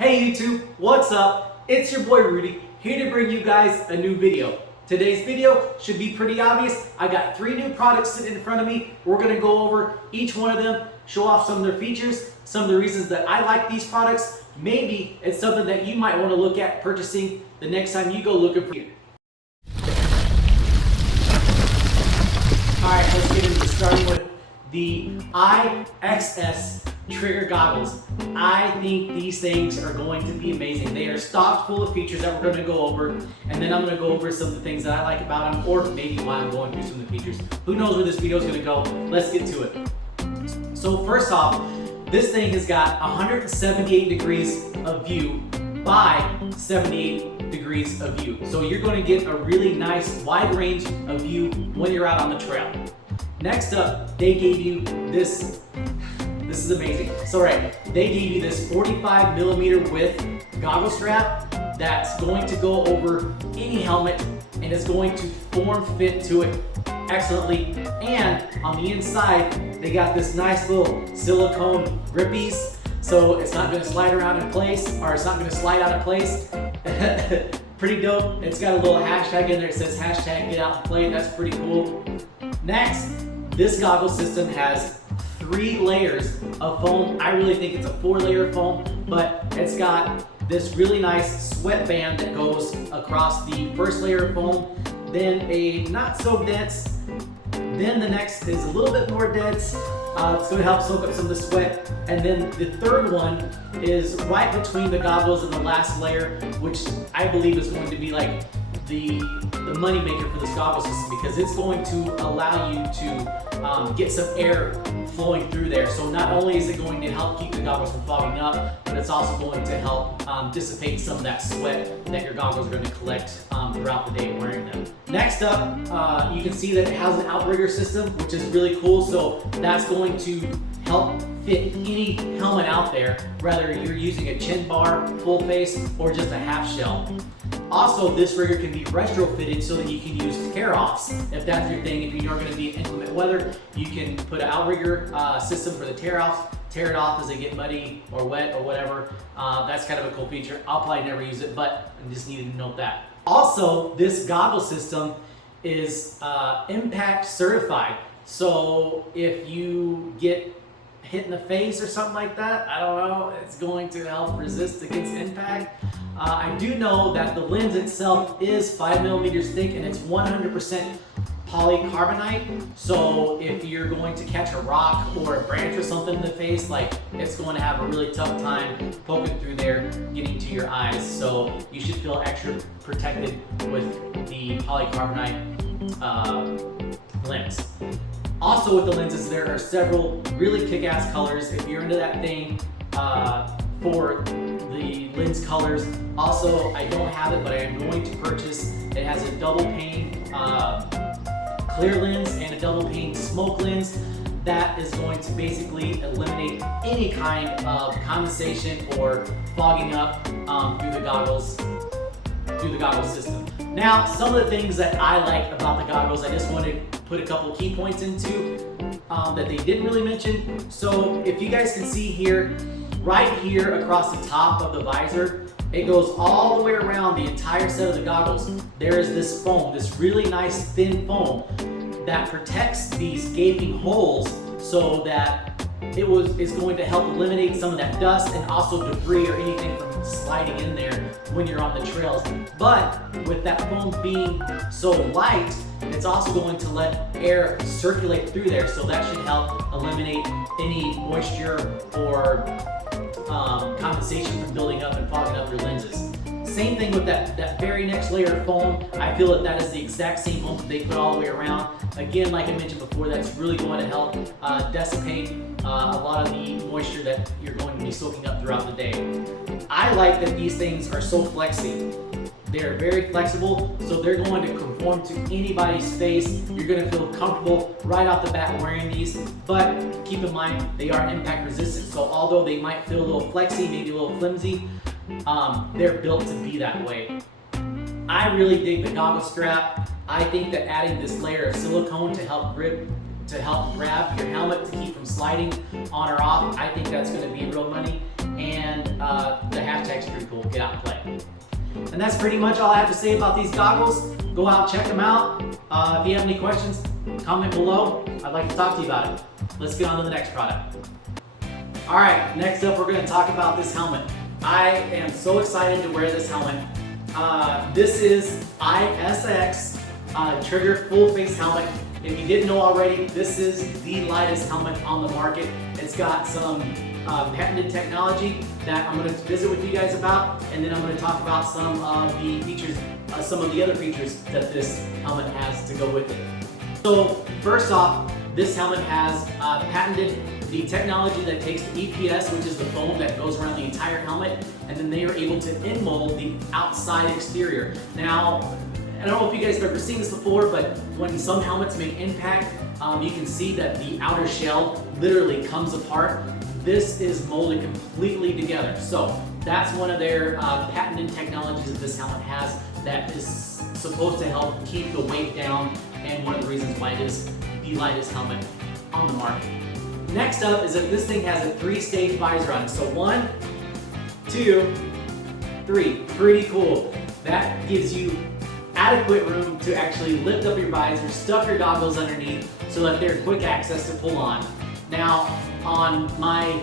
Hey YouTube, what's up? It's your boy Rudy, here to bring you guys a new video. Today's video should be pretty obvious. I got 3 new products sitting in front of me. We're going to go over each one of them, show off some of their features, some of the reasons that I like these products. Maybe it's something that you might want to look at purchasing the next time you go looking for it. Alright, let's get into starting with the IXS Trigger Goggles. I think these things are going to be amazing. They are stocked full of features that we're going to go over, and then I'm going to go over some of the things that I like about them, or maybe why I'm going through some of the features. Who knows where this video is going to go? Let's get to it. So first off, this thing has got 178 degrees of view by 78 degrees of view. So you're going to get a really nice wide range of view when you're out on the trail. Next up, they gave you this. This is amazing. So right, they gave you this 45mm width goggle strap that's going to go over any helmet and is going to form fit to it excellently. And on the inside, they got this nice little silicone grippies, so it's not going to slide around in place, or it's not going to slide out of place. Pretty dope. It's got a little hashtag in there. It says hashtag get out and play. That's pretty cool. Next, this goggle system has 3 layers of foam. I really think it's a 4-layer foam, but it's got this really nice sweat band that goes across the first layer of foam, then a not so dense, then the next is a little bit more dense. It's going to help soak up some of the sweat, and then the third one is right between the goggles and the last layer, which I believe is going to be like the money maker for this goggle system, because it's going to allow you to get some air flowing through there. So not only is it going to help keep the goggles from fogging up, but it's also going to help dissipate some of that sweat that your goggles are going to collect throughout the day wearing them. Next up, you can see that it has an outrigger system, which is really cool. So that's going to help fit any helmet out there, whether you're using a chin bar, full face, or just a half shell. Also, this rigger can be retrofitted so that you can use tear-offs if that's your thing. If you're going to be in inclement weather, you can put an outrigger system for the tear-offs, tear it off as they get muddy or wet or whatever. That's kind of a cool feature. I'll probably never use it, but I just needed to note that. Also, this goggle system is impact certified. So if you get hit in the face or something like that, I don't know, it's going to help resist against impact. I do know that the lens itself is 5mm thick and it's 100% polycarbonate. So if you're going to catch a rock or a branch or something in the face, like, it's going to have a really tough time poking through there, getting to your eyes. So you should feel extra protected with the polycarbonate lens. Also with the lenses, there are several really kick-ass colors if you're into that thing for the lens colors. Also, I don't have it, but I am going to purchase. It has a double pane clear lens and a double pane smoke lens. That is going to basically eliminate any kind of condensation or fogging up through the goggles system. Now, some of the things that I like about the goggles, I just want to put a couple key points into that they didn't really mention. So if you guys can see here, right here across the top of the visor, it goes all the way around the entire set of the goggles. There is this foam, this really nice thin foam that protects these gaping holes, so that is going to help eliminate some of that dust and also debris or anything from sliding in there when you're on the trails. But with that foam being so light, it's also going to let air circulate through there, so that should help eliminate any moisture or condensation from building up and fogging up your lenses. Same thing with that very next layer of foam. I feel that is the exact same foam that they put all the way around. Again, like I mentioned before, that's really going to help dissipate a lot of the moisture that you're going to be soaking up throughout the day. I like that these things are so flexy. They're very flexible, so they're going to conform to anybody's face. You're going to feel comfortable right off the bat wearing these, but keep in mind they are impact resistant. So although they might feel a little flexy, maybe a little flimsy, they're built to be that way. I really dig the goggle strap. I think that adding this layer of silicone to help grab your helmet to keep from sliding on or off, I think that's going to be real money. and the hashtag's pretty cool. Get out and play. And that's pretty much all I have to say about these goggles. Go out, check them out. If you have any questions, comment below. I'd like to talk to you about it. Let's get on to the next product. All right, next up we're going to talk about this helmet. I am so excited to wear this helmet. This is IXS Trigger full face helmet. If you didn't know already, this is the lightest helmet on the market. It's got some patented technology that I'm going to visit with you guys about, and then I'm going to talk about some of the features, some of the other features that this helmet has to go with it. So first off, this helmet has patented the technology that takes the EPS, which is the foam that goes around the entire helmet, and then they are able to inmold the outside exterior. Now, I don't know if you guys have ever seen this before, but when some helmets make impact, you can see that the outer shell literally comes apart. This is molded completely together. So that's one of their patented technologies that this helmet has that is supposed to help keep the weight down, and one of the reasons why it is the lightest helmet on the market. Next up is that this thing has a 3-stage visor on it. So 1, 2, 3. Pretty cool. That gives you adequate room to actually lift up your visor, stuff your goggles underneath so that they're quick access to pull on. Now, on my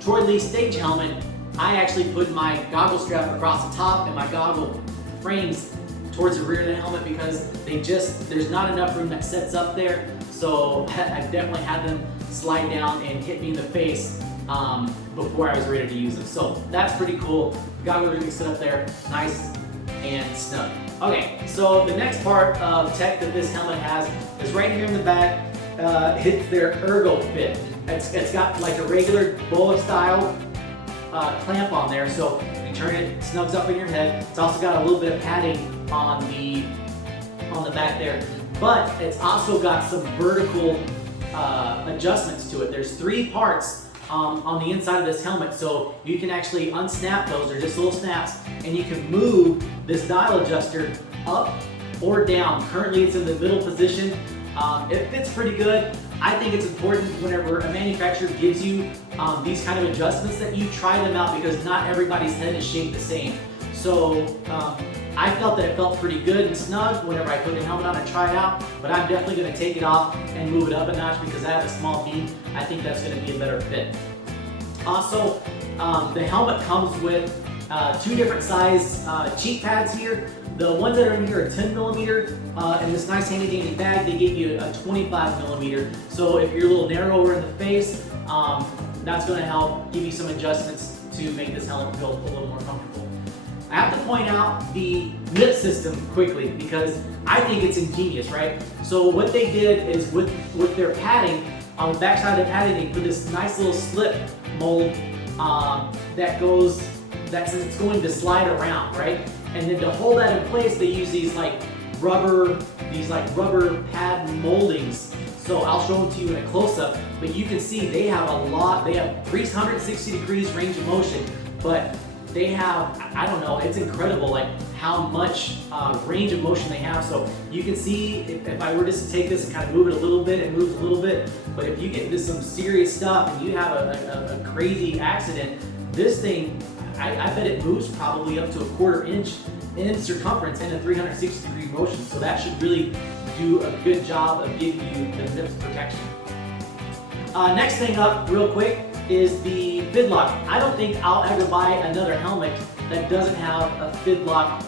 Troy Lee stage helmet, I actually put my goggle strap across the top and my goggle frames towards the rear of the helmet because there's not enough room that sets up there. So I definitely had them slide down and hit me in the face before I was ready to use them. So that's pretty cool. The goggles are gonna sit up there nice and snug. Okay, so the next part of tech that this helmet has is right here in the back. It's their ergo fit. It's got like a regular boa style clamp on there, so you turn it, it snugs up in your head. It's also got a little bit of padding on the back there, but it's also got some vertical adjustments to it. There's 3 parts on the inside of this helmet, so you can actually unsnap those. They're just little snaps, and you can move this dial adjuster up or down. Currently it's in the middle position. It fits pretty good. I think it's important whenever a manufacturer gives you these kind of adjustments that you try them out, because not everybody's head is shaped the same. So I felt that it felt pretty good and snug whenever I put the helmet on and try it out, but I'm definitely going to take it off and move it up a notch because I have a small beam. I think that's going to be a better fit. Also, the helmet comes with 2 different size cheek pads here. The ones that are in here are 10 millimeter. In this nice handy dandy bag, they give you a 25 millimeter. So if you're a little narrower in the face, that's going to help give you some adjustments to make this helmet feel a little more comfortable. I have to point out the Mips system quickly because I think it's ingenious, right? So what they did is with their padding, on the back side of the padding, they put this nice little slip mold that's going to slide around, right? And then to hold that in place, they use these rubber pad moldings. So I'll show them to you in a close-up, but you can see they have 360 degrees range of motion, but they have, I don't know, it's incredible how much range of motion they have. So you can see if I were just to take this and kind of move it a little bit, it moves a little bit, but if you get into some serious stuff and you have a crazy accident, this thing, I bet it moves probably up to a 1/4 inch in circumference in a 360 degree motion. So that should really do a good job of giving you the Mips protection. Next thing up real quick is the fid lock. I don't think I'll ever buy another helmet that doesn't have a fid lock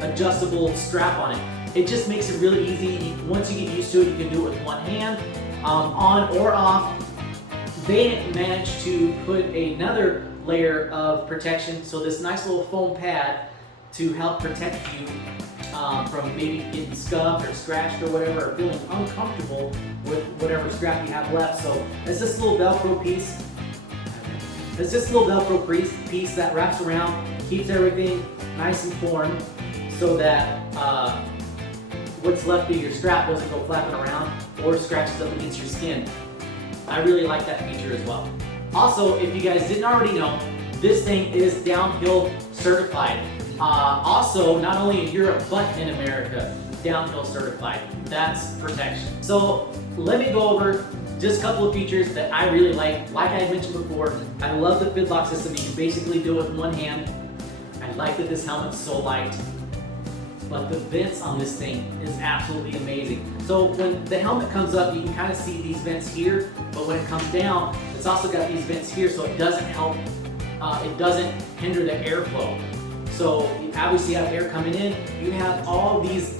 adjustable strap on it. It just makes it really easy. Once you get used to it, you can do it with one hand, on or off. They managed to put another layer of protection, so this nice little foam pad to help protect you from maybe getting scuffed or scratched or whatever, or feeling uncomfortable with whatever strap you have left. So it's this little Velcro piece. It's this little Velcro piece that wraps around, keeps everything nice and formed so that what's left of your strap doesn't go flapping around or scratches up against your skin. I really like that feature as well. Also, if you guys didn't already know, this thing is downhill certified. Also, not only in Europe, but in America, downhill certified. That's protection. So let me go over just a couple of features that I really like. Like I mentioned before, I love the fid lock system. You can basically do it with one hand. I like that this helmet's so light. But the vents on this thing is absolutely amazing. So when the helmet comes up, you can kind of see these vents here, but when it comes down, it's also got these vents here, so it doesn't help, it doesn't hinder the airflow. So you obviously have air coming in, you have all these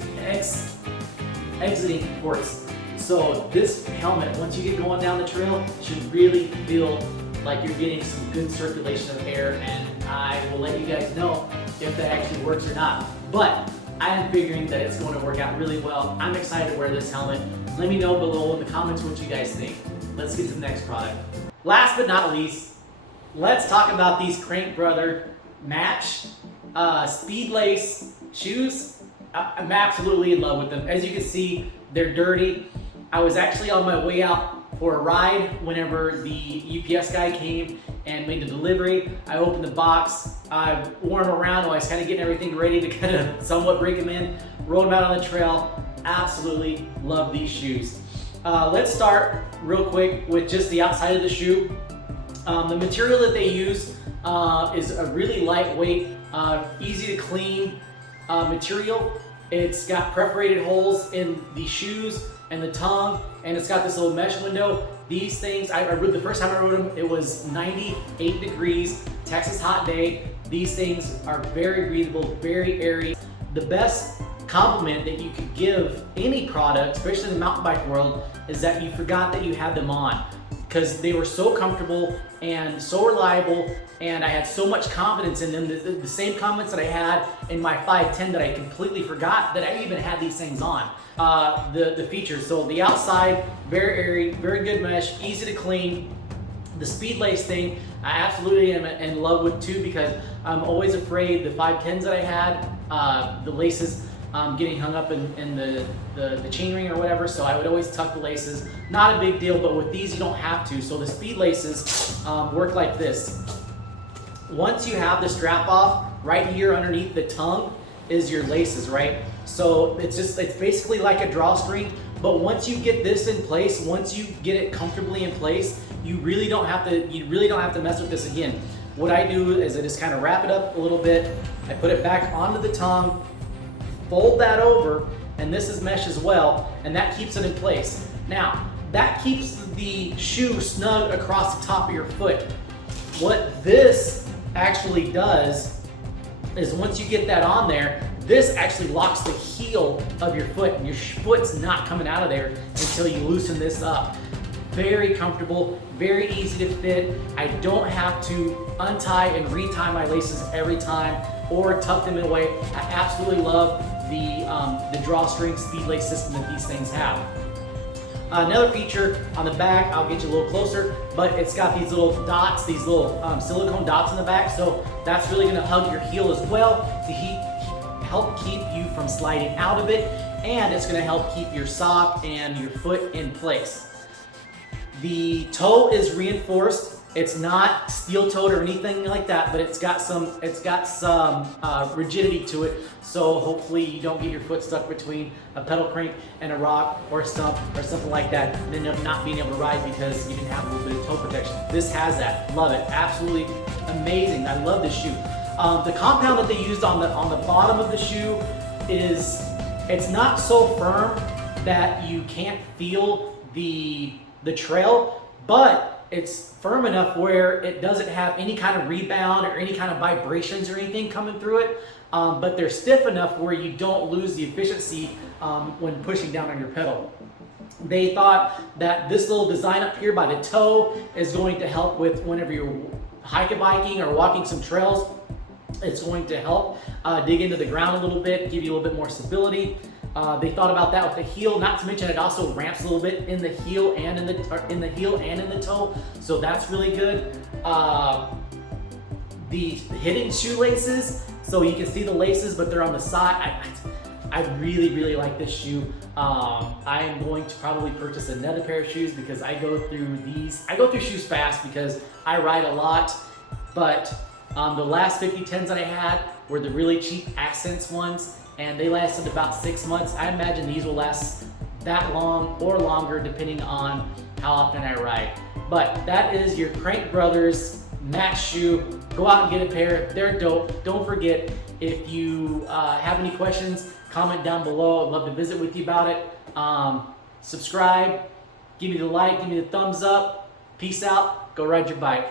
exiting ports. So this helmet, once you get going down the trail, should really feel like you're getting some good circulation of air, and I will let you guys know if that actually works or not. But I am figuring that it's going to work out really well. I'm excited to wear this helmet. Let me know below in the comments what you guys think. Let's get to the next product. Last but not least, let's talk about these Crank Brother Match Speed Lace shoes. I'm absolutely in love with them. As you can see, they're dirty. I was actually on my way out for a ride whenever the UPS guy came and made the delivery. I opened the box, I wore them around, I was kind of getting everything ready to kind of somewhat break them in, rolled them out on the trail. Absolutely love these shoes. Let's start real quick with just the outside of the shoe. The material that they use is a really lightweight, easy to clean material. It's got perforated holes in the shoes and the tongue, and it's got this little mesh window. These things, the first time I rode them, it was 98 degrees, Texas hot day. These things are very breathable, very airy. The best compliment that you could give any product, especially in the mountain bike world, is that you forgot that you had them on, because they were so comfortable and so reliable, and I had so much confidence in them. The same comments that I had in my 510 that I completely forgot that I even had these things on. The features, so the outside, very airy, very good mesh, easy to clean. The speed lace thing, I absolutely am in love with too, because I'm always afraid the 510s that I had, the laces getting hung up in the chain ring or whatever, so I would always tuck the laces. Not a big deal, but with these you don't have to. So the speed laces work like this. Once you have the strap off, right here underneath the tongue is your laces, right? So it's basically like a drawstring, but once you get this in place, once you get it comfortably in place, you really don't have to mess with this again. What I do is I just kind of wrap it up a little bit, I put it back onto the tongue, fold that over, and this is mesh as well, and that keeps it in place. Now, that keeps the shoe snug across the top of your foot. What this actually does is once you get that on there, this actually locks the heel of your foot, and your foot's not coming out of there until you loosen this up. Very comfortable, very easy to fit. I don't have to untie and retie my laces every time or tuck them away. I absolutely love the drawstring speed lace system that these things have. Another feature on the back, I'll get you a little closer, but it's got these little dots, these little silicone dots in the back, so that's really gonna hug your heel as well to help keep you from sliding out of it, and it's gonna help keep your sock and your foot in place. The toe is reinforced. It's not steel-toed or anything like that, but it's got some rigidity to it. So hopefully you don't get your foot stuck between a pedal crank and a rock or a stump or something like that, and end up not being able to ride because you didn't have a little bit of toe protection. This has that. Love it. Absolutely amazing. I love this shoe. The compound that they used on the bottom of the shoe it's not so firm that you can't feel the trail, but it's firm enough where it doesn't have any kind of rebound or any kind of vibrations or anything coming through it, but they're stiff enough where you don't lose the efficiency when pushing down on your pedal. They thought that this little design up here by the toe is going to help with whenever you're hiking or walking some trails. It's going to help dig into the ground a little bit, give you a little bit more stability. They thought about that with the heel, not to mention it also ramps a little bit in the heel and in the toe, so that's really good. The hidden shoelaces, so you can see the laces, but they're on the side. I really like this shoe. I am going to probably purchase another pair of shoes because I go through shoes fast because I ride a lot, but the last 5010s that I had were the really cheap Accents ones, and they lasted about 6 months. I imagine these will last that long or longer depending on how often I ride. But that is your Crank Brothers match shoe. Go out and get a pair. They're dope. Don't forget, if you have any questions, comment down below. I'd love to visit with you about it. Subscribe, give me the like, give me the thumbs up. Peace out. Go ride your bike.